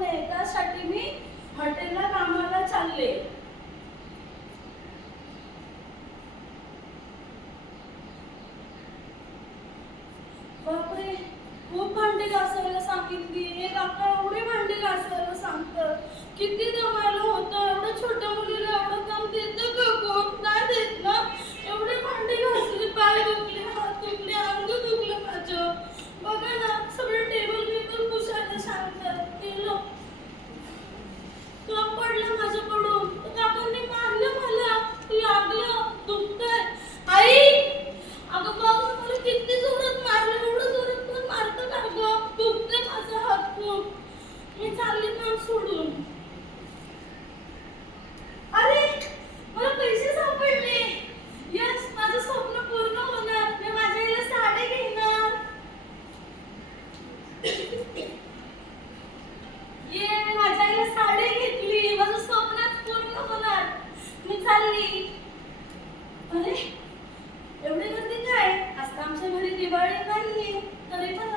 नाही, त्यासाठी मी हॉटेलला कामाला चालले. बापरे, खूप भांडी घासायला सांगितली. एक काका एवढी भांडी घासायला सांगतात. किती दमायला होतं. एवढ्या छोट्या मुलीला एवढं काम देतं का कोण? नाही देत ना. एवढे भांडी घासले, पाय दुखले, हात दुखले, अंग दुखलं माझं. बघा ना, सगळे टेबल बिबल पुसायला सांगतात. केलं, काम पडलं माझ्याकडून. काकांनी मारलं मला, लागलं, दुखतंय. आई, अगं बघ, मला किती जोरात मारलं. एवढं जोरात कोण मारतं का गं? दुखतंय माझा हात खूप. मी चालली काम सोडून. अरे, मला पैसे सापडले. यस, माझं स्वप्न पूर्ण होणार. मी माझ्या आईला साडी घेणार. ये, मी माझ्या आईला साडी घेतली. माझं स्वप्नच पूर्ण होणार. मी चालली. अरे, एवढी गर्दी काय? आज तर आमच्या घरी दिवाळी नाहीये, तरी पण